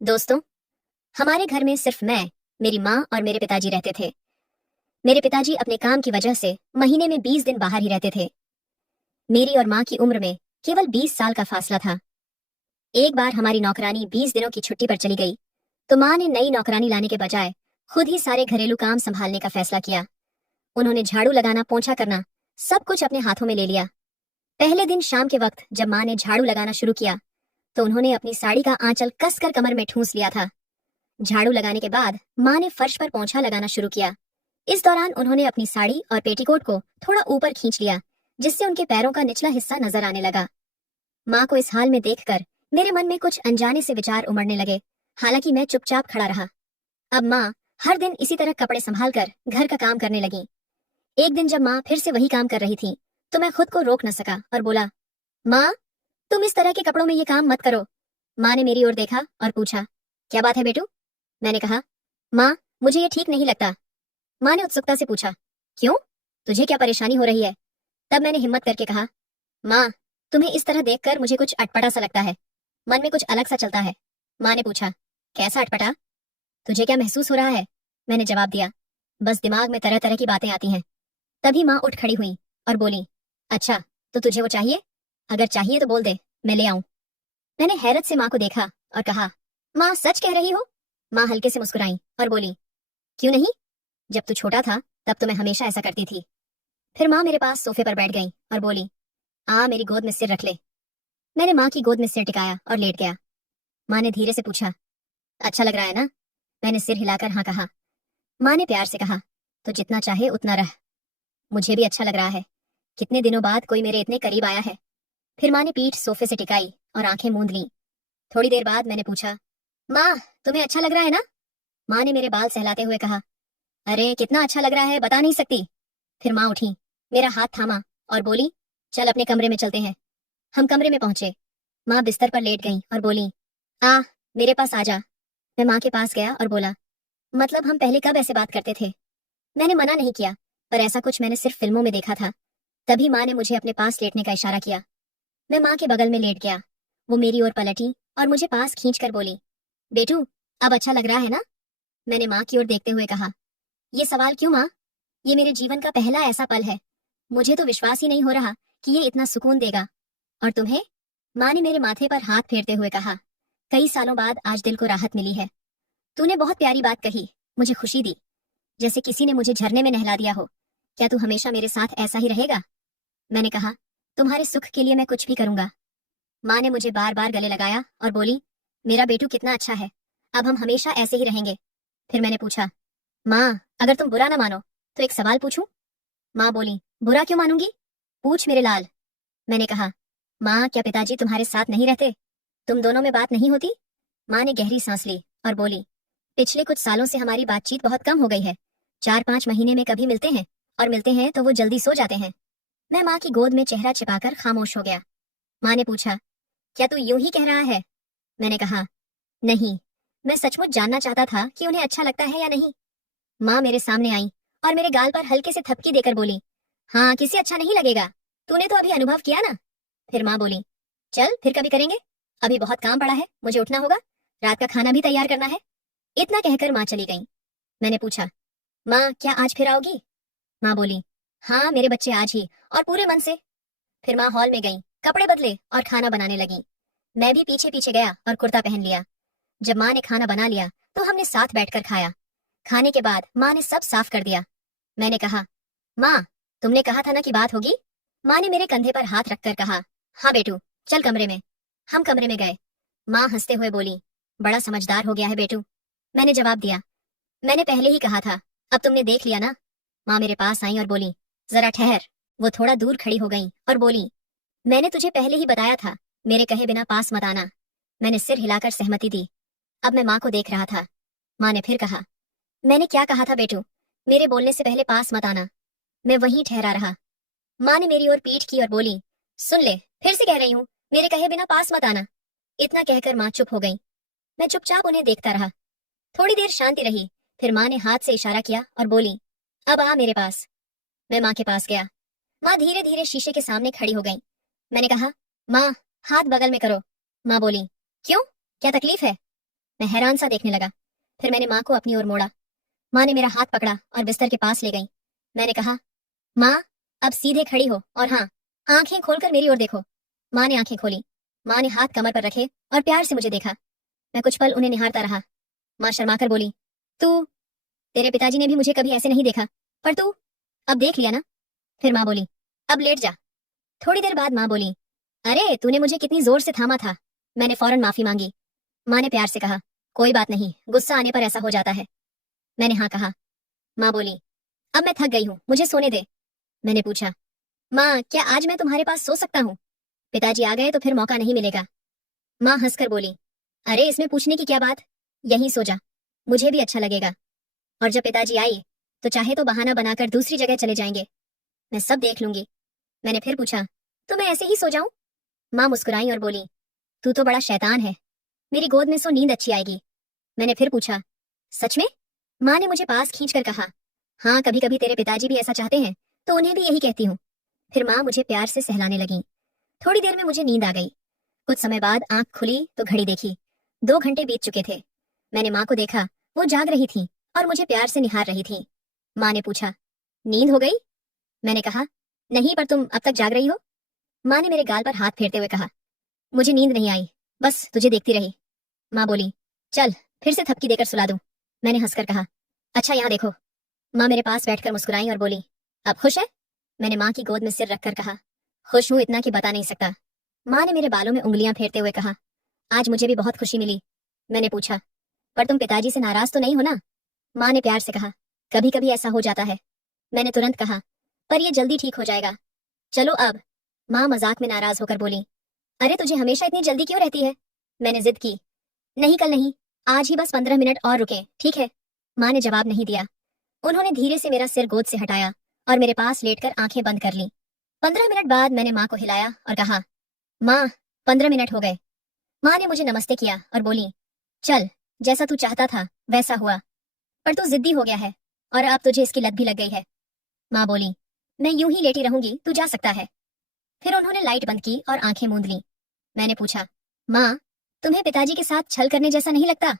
दोस्तों, हमारे घर में सिर्फ मैं, मेरी माँ और मेरे पिताजी रहते थे। मेरे पिताजी अपने काम की वजह से महीने में 20 दिन बाहर ही रहते थे। मेरी और माँ की उम्र में केवल 20 साल का फासला था। एक बार हमारी नौकरानी 20 दिनों की छुट्टी पर चली गई, तो माँ ने नई नौकरानी लाने के बजाय खुद ही सारे घरेलू काम संभालने का फैसला किया। उन्होंने झाड़ू लगाना, पोंछा करना, सब कुछ अपने हाथों में ले लिया। पहले दिन शाम के वक्त जब माँ ने झाड़ू लगाना शुरू किया, तो उन्होंने अपनी साड़ी का आंचल कसकर कमर में ठूंस लिया था। झाड़ू लगाने के बाद माँ ने फर्श पर पोंछा लगाना शुरू किया। इस दौरान उन्होंने अपनी साड़ी और पेटीकोट को थोड़ा ऊपर खींच लिया, जिससे उनके पैरों का निचला हिस्सा नजर आने लगा। माँ को इस हाल में देखकर मेरे मन में कुछ अनजाने से विचार उमड़ने लगे। हालांकि मैं चुपचाप खड़ा रहा। अब माँ हर दिन इसी तरह कपड़े संभाल कर घर का काम करने लगी। एक दिन जब माँ फिर से वही काम कर रही थी, तो मैं खुद को रोक न सका और बोला, माँ, तुम इस तरह के कपड़ों में ये काम मत करो। माँ ने मेरी ओर देखा और पूछा, क्या बात है बेटू? मैंने कहा, माँ, मुझे ये ठीक नहीं लगता। माँ ने उत्सुकता से पूछा, क्यों? तुझे क्या परेशानी हो रही है? तब मैंने हिम्मत करके कहा, माँ, तुम्हें इस तरह देखकर मुझे कुछ अटपटा सा लगता है। मन में कुछ अलग सा चलता है। माँ ने पूछा, कैसा अटपटा? तुझे क्या महसूस हो रहा है? मैंने जवाब दिया, बस दिमाग में तरह तरह की बातें आती हैं। तभी माँ उठ खड़ी हुई और बोली, अच्छा, तो तुझे वो चाहिए? अगर चाहिए तो बोल दे, मैं ले आऊं। मैंने हैरत से माँ को देखा और कहा, माँ, सच कह रही हो? माँ हल्के से मुस्कुराई और बोली, क्यों नहीं? जब तू छोटा था तब तो मैं हमेशा ऐसा करती थी। फिर माँ मेरे पास सोफे पर बैठ गई और बोली, आ मेरी गोद में सिर रख ले। मैंने माँ की गोद में सिर टिकाया और लेट गया। माँ ने धीरे से पूछा, अच्छा लग रहा है ना? मैंने सिर हिलाकर हाँ कहा। माँ ने प्यार से कहा, तो जितना चाहे उतना रह। मुझे भी अच्छा लग रहा है। कितने दिनों बाद कोई मेरे इतने करीब आया है। फिर माँ ने पीठ सोफे से टिकाई और आंखें मूंद ली। थोड़ी देर बाद मैंने पूछा, माँ, तुम्हें अच्छा लग रहा है ना? माँ ने मेरे बाल सहलाते हुए कहा, अरे कितना अच्छा लग रहा है, बता नहीं सकती। फिर माँ उठी, मेरा हाथ थामा और बोली, चल अपने कमरे में चलते हैं। हम कमरे में पहुंचे। माँ बिस्तर पर लेट गई और बोली, आ मेरे पास आ जा। मैं माँ के पास गया और बोला, मतलब हम पहले कब ऐसे बात करते थे? मैंने मना नहीं किया, पर ऐसा कुछ मैंने सिर्फ फिल्मों में देखा था। तभी माँ ने मुझे अपने पास लेटने का इशारा किया। मैं माँ के बगल में लेट गया। वो मेरी ओर पलटी और मुझे पास खींच कर बोली, बेटू, अब अच्छा लग रहा है ना? मैंने माँ की ओर देखते हुए कहा, ये सवाल क्यों माँ? ये मेरे जीवन का पहला ऐसा पल है। मुझे तो विश्वास ही नहीं हो रहा कि ये इतना सुकून देगा। और तुम्हें? माँ ने मेरे माथे पर हाथ फेरते हुए कहा, कई सालों बाद आज दिल को राहत मिली है। तूने बहुत प्यारी बात कही, मुझे खुशी दी, जैसे किसी ने मुझे झरने में नहला दिया हो। क्या तू हमेशा मेरे साथ ऐसा ही रहेगा? मैंने कहा, तुम्हारे सुख के लिए मैं कुछ भी करूंगा। माँ ने मुझे बार बार गले लगाया और बोली, मेरा बेटू कितना अच्छा है, अब हम हमेशा ऐसे ही रहेंगे। फिर मैंने पूछा, माँ, अगर तुम बुरा ना मानो तो एक सवाल पूछूं? माँ बोली, बुरा क्यों मानूंगी? पूछ मेरे लाल। मैंने कहा, माँ, क्या पिताजी तुम्हारे साथ नहीं रहते? तुम दोनों में बात नहीं होती? माँ ने गहरी सांस ली और बोली, पिछले कुछ सालों से हमारी बातचीत बहुत कम हो गई है। 4-5 महीने में कभी मिलते हैं, और मिलते हैं तो वो जल्दी सो जाते हैं। मैं माँ की गोद में चेहरा छिपाकर खामोश हो गया। माँ ने पूछा, क्या तू यूं ही कह रहा है? मैंने कहा, नहीं, मैं सचमुच जानना चाहता था कि उन्हें अच्छा लगता है या नहीं। माँ मेरे सामने आई और मेरे गाल पर हल्के से थपकी देकर बोली, हाँ, किसे अच्छा नहीं लगेगा? तूने तो अभी अनुभव किया ना। फिर माँ बोली, चल फिर कभी करेंगे, अभी बहुत काम पड़ा है, मुझे उठना होगा, रात का खाना भी तैयार करना है। इतना कहकर माँ चली गई। मैंने पूछा, माँ, क्या आज फिर आओगी? माँ बोली, हाँ मेरे बच्चे, आज ही और पूरे मन से। फिर माँ हॉल में गई, कपड़े बदले और खाना बनाने लगी। मैं भी पीछे पीछे गया और कुर्ता पहन लिया। जब माँ ने खाना बना लिया तो हमने साथ बैठकर खाया। खाने के बाद माँ ने सब साफ कर दिया। मैंने कहा, माँ, तुमने कहा था ना कि बात होगी? माँ ने मेरे कंधे पर हाथ रखकर कहा, हाँ बेटू, चल कमरे में। हम कमरे में गए। माँ हंसते हुए बोली, बड़ा समझदार हो गया है बेटू। मैंने जवाब दिया, मैंने पहले ही कहा था, अब तुमने देख लिया ना। माँ मेरे पास आई और बोली, जरा ठहर। वो थोड़ा दूर खड़ी हो गई और बोली, मैंने तुझे पहले ही बताया था, मेरे कहे बिना पास मत आना। मैंने सिर हिलाकर सहमति दी। अब मैं माँ को देख रहा था। माँ ने फिर कहा, मैंने क्या कहा था बेटू? मेरे बोलने से पहले पास मत आना। मैं वहीं ठहरा रहा। माँ ने मेरी ओर पीठ की और बोली, सुन ले, फिर से कह रही हूँ, मेरे कहे बिना पास मत आना। इतना कहकर माँ चुप हो गई। मैं चुपचाप उन्हें देखता रहा। थोड़ी देर शांति रही। फिर माँ ने हाथ से इशारा किया और बोली, अब आ मेरे पास। मैं माँ के पास गया। माँ धीरे धीरे शीशे के सामने खड़ी हो गई। मैंने कहा, माँ, हाथ बगल में करो। माँ बोली, क्यों, क्या तकलीफ है? मैं हैरान सा देखने लगा। फिर मैंने माँ को अपनी ओर मोड़ा। माँ ने मेरा हाथ पकड़ा और बिस्तर के पास ले गई। मैंने कहा, माँ, अब सीधे खड़ी हो और हाँ, आंखें खोलकर मेरी ओर देखो। माँ ने आंखें खोली। माँ ने हाथ कमर पर रखे और प्यार से मुझे देखा। मैं कुछ पल उन्हें निहारता रहा। माँ शर्माकर बोली, तू, तेरे पिताजी ने भी मुझे कभी ऐसे नहीं देखा, पर तू अब देख लिया ना। फिर माँ बोली, अब लेट जा। थोड़ी देर बाद माँ बोली, अरे तूने मुझे कितनी जोर से थामा था। मैंने फौरन माफी मांगी। माँ ने प्यार से कहा, कोई बात नहीं, गुस्सा आने पर ऐसा हो जाता है। मैंने हाँ कहा। माँ बोली, अब मैं थक गई हूँ, मुझे सोने दे। मैंने पूछा, माँ क्या आज मैं तुम्हारे पास सो सकता हूँ? पिताजी आ गए तो फिर मौका नहीं मिलेगा। माँ हंसकर बोली, अरे इसमें पूछने की क्या बात, यहीं सो जा, मुझे भी अच्छा लगेगा। और जब पिताजी आए तो चाहे तो बहाना बनाकर दूसरी जगह चले जाएंगे, मैं सब देख लूंगी। मैंने फिर पूछा, तो मैं ऐसे ही सो जाऊं? माँ मुस्कुराई और बोली, तू तो बड़ा शैतान है, मेरी गोद में सो, नींद अच्छी आएगी। मैंने फिर पूछा, सच में? माँ ने मुझे पास खींचकर कहा, हाँ, कभी कभी तेरे पिताजी भी ऐसा चाहते हैं तो उन्हें भी यही कहती हूँ। फिर माँ मुझे प्यार से सहलाने लगी। थोड़ी देर में मुझे नींद आ गई। कुछ समय बाद आंख खुली तो घड़ी देखी, 2 घंटे बीत चुके थे। मैंने माँ को देखा, वो जाग रही थी और मुझे प्यार से निहार रही थी। माँ ने पूछा, नींद हो गई? मैंने कहा, नहीं, पर तुम अब तक जाग रही हो। माँ ने मेरे गाल पर हाथ फेरते हुए कहा, मुझे नींद नहीं आई, बस तुझे देखती रही। माँ बोली, चल फिर से थपकी देकर सुला दूं। मैंने हंसकर कहा, अच्छा यहाँ देखो। माँ मेरे पास बैठकर मुस्कुराई और बोली, अब खुश है? मैंने माँ की गोद में सिर रखकर कहा, खुश हूं इतना कि बता नहीं सकता। माँ ने मेरे बालों में उंगलियां फेरते हुए कहा, आज मुझे भी बहुत खुशी मिली। मैंने पूछा, पर तुम पिताजी से नाराज तो नहीं हो ना? माँ ने प्यार से कहा, कभी कभी ऐसा हो जाता है। मैंने तुरंत कहा, पर यह जल्दी ठीक हो जाएगा, चलो अब। माँ मजाक में नाराज होकर बोली, अरे तुझे हमेशा इतनी जल्दी क्यों रहती है? मैंने जिद की, नहीं कल नहीं, आज ही बस 15 मिनट और रुके, ठीक है? माँ ने जवाब नहीं दिया। उन्होंने धीरे से मेरा सिर गोद से हटाया और मेरे पास लेटकर आंखें बंद कर ली। 15 मिनट बाद मैंने माँ को हिलाया और कहा, माँ, 15 मिनट हो गए। माँ ने मुझे नमस्ते किया और बोली, चल, जैसा तू चाहता था वैसा हुआ, पर तू जिद्दी हो गया है और अब तुझे इसकी लत भी लग गई है। माँ बोली, मैं यूं ही लेटी रहूंगी, तू जा सकता है। फिर उन्होंने लाइट बंद की और आंखें मूंद ली। मैंने पूछा, माँ, तुम्हें पिताजी के साथ छल करने जैसा नहीं लगता?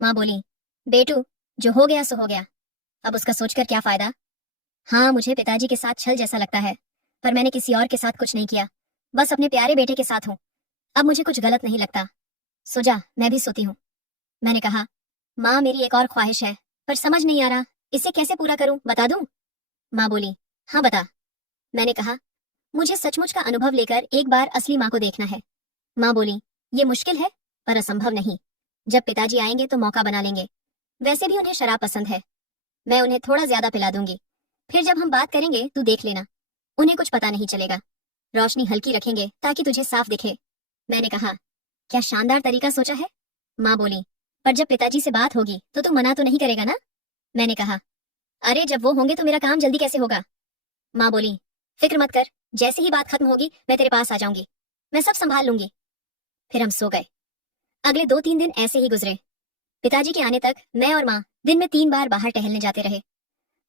माँ बोली, बेटू, जो हो गया सो हो गया, अब उसका सोचकर क्या फायदा। हाँ, मुझे पिताजी के साथ छल जैसा लगता है, पर मैंने किसी और के साथ कुछ नहीं किया, बस अपने प्यारे बेटे के साथ हूँ। अब मुझे कुछ गलत नहीं लगता। सो जा, मैं भी सोती हूँ। मैंने कहा, माँ मेरी एक और ख्वाहिश है, पर समझ नहीं आ रहा इसे कैसे पूरा करूं, बता दूं? माँ बोली, हाँ बता। मैंने कहा, मुझे सचमुच का अनुभव लेकर एक बार असली माँ को देखना है। माँ बोली, ये मुश्किल है, पर असंभव नहीं। जब पिताजी आएंगे तो मौका बना लेंगे। वैसे भी उन्हें शराब पसंद है, मैं उन्हें थोड़ा ज्यादा पिला दूंगी। फिर जब हम बात करेंगे तू देख लेना, उन्हें कुछ पता नहीं चलेगा। रोशनी हल्की रखेंगे ताकि तुझे साफ दिखे। मैंने कहा, क्या शानदार तरीका सोचा है। माँ बोली, पर जब पिताजी से बात होगी तो तू मना तो नहीं करेगा ना? मैंने कहा, अरे जब वो होंगे तो मेरा काम जल्दी कैसे होगा। माँ बोली, फिक्र मत कर, जैसे ही बात खत्म होगी मैं तेरे पास आ जाऊंगी, मैं सब संभाल लूंगी। फिर हम सो गए। अगले 2-3 दिन ऐसे ही गुजरे। पिताजी के आने तक मैं और माँ दिन में 3 बार बाहर टहलने जाते रहे।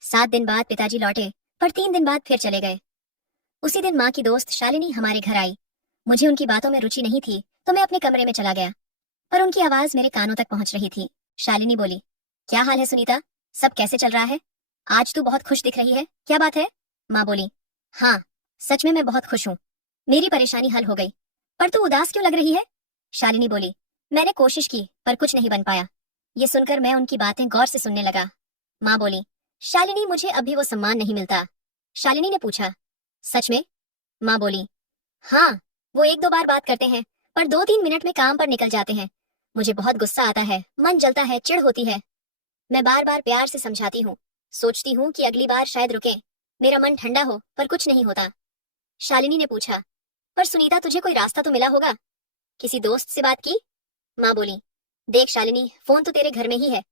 7 दिन बाद पिताजी लौटे, पर 3 दिन बाद फिर चले गए। उसी दिन माँ की दोस्त शालिनी हमारे घर आई। मुझे उनकी बातों में रुचि नहीं थी तो मैं अपने कमरे में चला गया, पर उनकी आवाज मेरे कानों तक पहुंच रही थी। शालिनी बोली, क्या हाल है सुनीता, सब कैसे चल रहा है? आज तू बहुत खुश दिख रही है, क्या बात है? माँ बोली, हाँ, सच में मैं बहुत खुश हूँ, मेरी परेशानी हल हो गई। पर तू उदास क्यों लग रही है? शालिनी बोली, मैंने कोशिश की पर कुछ नहीं बन पाया। ये सुनकर मैं उनकी बातें गौर से सुनने लगा। माँ बोली, शालिनी, मुझे अभी वो सम्मान नहीं मिलता। शालिनी ने पूछा, सच में? माँ बोली, हाँ, वो 1-2 बार बात करते हैं, पर 2-3 मिनट में काम पर निकल जाते हैं। मुझे बहुत गुस्सा आता है, मन जलता है, चिढ़ होती है। मैं बार बार प्यार से समझाती हूँ, सोचती हूँ कि अगली बार शायद रुके, मेरा मन ठंडा हो, पर कुछ नहीं होता। शालिनी ने पूछा, पर सुनीता तुझे कोई रास्ता तो मिला होगा, किसी दोस्त से बात की? माँ बोली, देख शालिनी, फोन तो तेरे घर में ही है,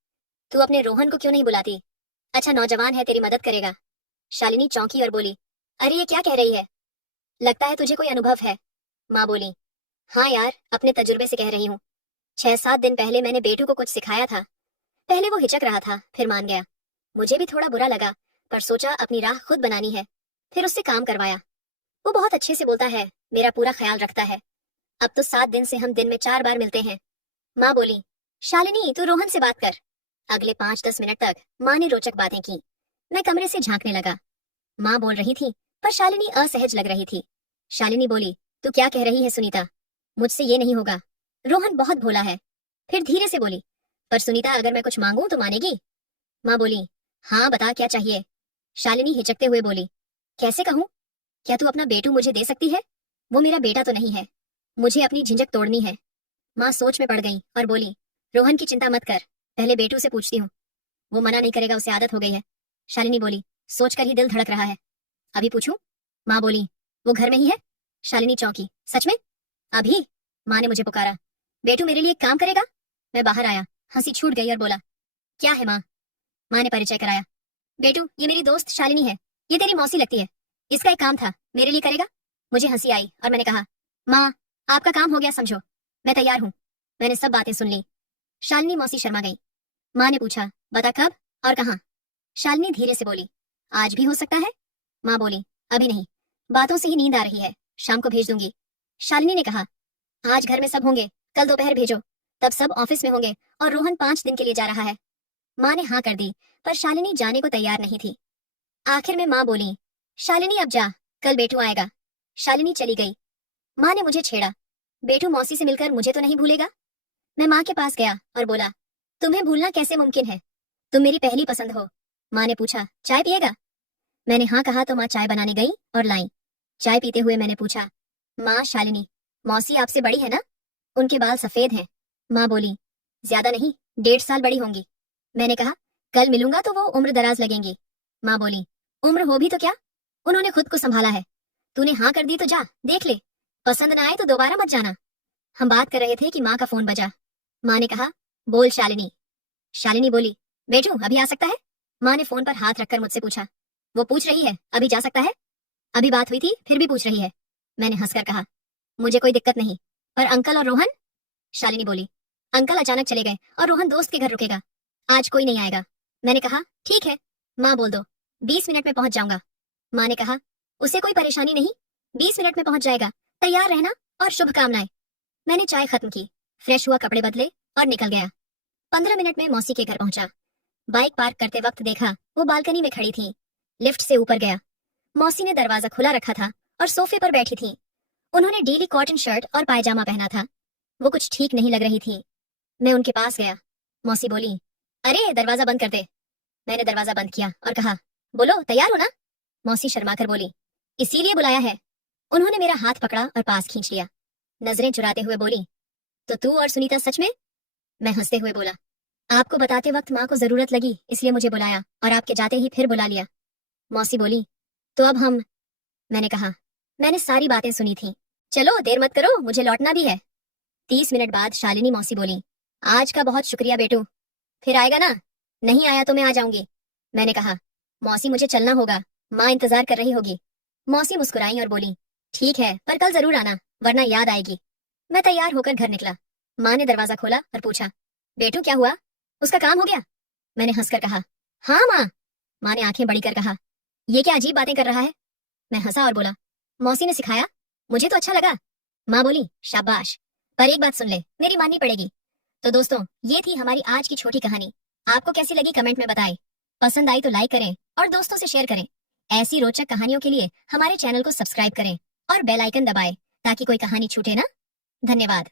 तू अपने रोहन को क्यों नहीं बुलाती? अच्छा नौजवान है, तेरी मदद करेगा। शालिनी चौंकी और बोली, अरे ये क्या कह रही है, लगता है तुझे कोई अनुभव है। माँ बोली, हाँ यार, अपने तजुर्बे से कह रही हूँ। 6-7 दिन पहले मैंने बेटू को कुछ सिखाया था। पहले वो हिचक रहा था, फिर मान गया। मुझे भी थोड़ा बुरा लगा, पर सोचा अपनी राह खुद बनानी है, फिर उससे काम करवाया। वो बहुत अच्छे से बोलता है, मेरा पूरा ख्याल रखता है। अब तो 7 दिन से हम दिन में 4 बार मिलते हैं। माँ बोली, शालिनी तू रोहन से बात कर। अगले 5-10 मिनट तक माँ ने रोचक बातें की। मैं कमरे से झांकने लगा। माँ बोल रही थी पर शालिनी असहज लग रही थी। शालिनी बोली, तू क्या कह रही है सुनीता? मुझसे ये नहीं होगा। रोहन बहुत भोला है। फिर धीरे से बोली, पर सुनीता अगर मैं कुछ मांगूं तो मानेगी? माँ बोली, हाँ बता क्या चाहिए? शालिनी हिचकते हुए बोली, कैसे कहूँ? क्या तू अपना बेटू मुझे दे सकती है? वो मेरा बेटा तो नहीं है। मुझे अपनी झिझक तोड़नी है। माँ सोच में पड़ गई और बोली, रोहन की चिंता मत कर, पहले बेटू से पूछती हूँ। वो मना नहीं करेगा, उसे आदत हो गई है। शालिनी बोली, सोचकर ही दिल धड़क रहा है। अभी पूछूं? माँ बोली, वो घर में ही है? शालिनी चौंकी, सच में? अभी? माँ ने मुझे पुकारा, बेटू मेरे लिए एक काम करेगा? मैं बाहर आया, हंसी छूट गई और बोला, क्या है माँ? माँ ने परिचय कराया, बेटू ये मेरी दोस्त शालिनी है, ये तेरी मौसी लगती है। इसका एक काम था, मेरे लिए करेगा? मुझे हंसी आई और मैंने कहा, माँ आपका काम हो गया समझो, मैं तैयार हूँ। मैंने सब बातें सुन ली। शालिनी मौसी शर्मा गई। माँ ने पूछा, बता कब और कहाँ? शालिनी धीरे से बोली, आज भी हो सकता है। माँ बोली, अभी नहीं, बातों से ही नींद आ रही है, शाम को भेज दूंगी। शालिनी ने कहा, आज घर में सब होंगे, कल दोपहर भेजो, तब सब ऑफिस में होंगे और रोहन 5 दिन के लिए जा रहा है। माँ ने हाँ कर दी, पर शालिनी जाने को तैयार नहीं थी। आखिर में माँ बोली, शालिनी अब जा, कल बेटू आएगा। शालिनी चली गई। माँ ने मुझे छेड़ा, बेटू मौसी से मिलकर मुझे तो नहीं भूलेगा? मैं माँ के पास गया और बोला, तुम्हें भूलना कैसे मुमकिन है? तुम मेरी पहली पसंद हो। माँ ने पूछा, चाय पिएगा? मैंने हाँ कहा तो माँ चाय बनाने गई और लाई। चाय पीते हुए मैंने पूछा, माँ शालिनी, मौसी आपसे बड़ी है ना? उनके बाल सफेद हैं। माँ बोली, ज्यादा नहीं, 1.5 साल बड़ी होंगी। मैंने कहा, कल मिलूंगा तो वो उम्र दराज लगेंगी। माँ बोली, उम्र हो भी तो क्या, उन्होंने खुद को संभाला है। तूने हाँ कर दी तो जा देख ले, पसंद ना आए तो दोबारा मत जाना। हम बात कर रहे थे कि माँ का फोन बजा। माँ ने कहा, बोल शालिनी। शालिनी बोली, बेटू अभी आ सकता है? माँ ने फोन पर हाथ रखकर मुझसे पूछा, वो पूछ रही है अभी जा सकता है? अभी बात हुई थी फिर भी पूछ रही है। मैंने हंसकर कहा, मुझे कोई दिक्कत नहीं, पर अंकल और रोहन? शालिनी बोली, अंकल अचानक चले गए और रोहन दोस्त के घर रुकेगा, आज कोई नहीं आएगा। मैंने कहा, ठीक है। माँ बोल दो, 20 मिनट में पहुंच जाऊंगा। माँ ने कहा, उसे कोई परेशानी नहीं, 20 मिनट में पहुंच जाएगा, तैयार रहना और शुभकामनाएं। मैंने चाय खत्म की, फ्रेश हुआ, कपड़े बदले और निकल गया। 15 मिनट में मौसी के घर पहुंचा। बाइक पार्क करते वक्त देखा वो बालकनी में खड़ी थी। लिफ्ट से ऊपर गया। मौसी ने दरवाजा खुला रखा था और सोफे पर बैठी थी। उन्होंने डीली कॉटन शर्ट और पायजामा पहना था। वो कुछ ठीक नहीं लग रही थी। मैं उनके पास गया। मौसी बोली, अरे दरवाजा बंद कर दे। मैंने दरवाजा बंद किया और कहा, बोलो तैयार हो ना? मौसी शर्माकर बोली, इसीलिए बुलाया है। उन्होंने मेरा हाथ पकड़ा और पास खींच लिया। नजरें चुराते हुए बोली, तो तू और सुनीता सच में? मैं हंसते हुए बोला, आपको बताते वक्त माँ को जरूरत लगी इसलिए मुझे बुलाया और आपके जाते ही फिर बुला लिया। मौसी बोली, तो अब हम? मैंने कहा, मैंने सारी बातें सुनी थी, चलो देर मत करो, मुझे लौटना भी है। 30 मिनट बाद शालिनी मौसी बोली, आज का बहुत शुक्रिया बेटू, फिर आएगा ना? नहीं आया तो मैं आ जाऊंगी। मैंने कहा, मौसी मुझे चलना होगा, माँ इंतजार कर रही होगी। मौसी मुस्कुराई और बोली, ठीक है पर कल जरूर आना, वरना याद आएगी। मैं तैयार होकर घर निकला। माँ ने दरवाजा खोला और पूछा, बेटू क्या हुआ, उसका काम हो गया? मैंने हंसकर कहा, हाँ माँ। माँ ने आंखें बड़ी कर कहा, ये क्या अजीब बातें कर रहा है? मैं हंसा और बोला, मौसी ने सिखाया, मुझे तो अच्छा लगा। माँ बोली, शाबाश, पर एक बात सुन ले, मेरी माननी पड़ेगी। तो दोस्तों, ये थी हमारी आज की छोटी कहानी। आपको कैसी लगी कमेंट में बताएं। पसंद आई तो लाइक करें और दोस्तों से शेयर करें। ऐसी रोचक कहानियों के लिए हमारे चैनल को सब्सक्राइब करें और बेल आइकन दबाएं ताकि कोई कहानी छूटे ना। धन्यवाद।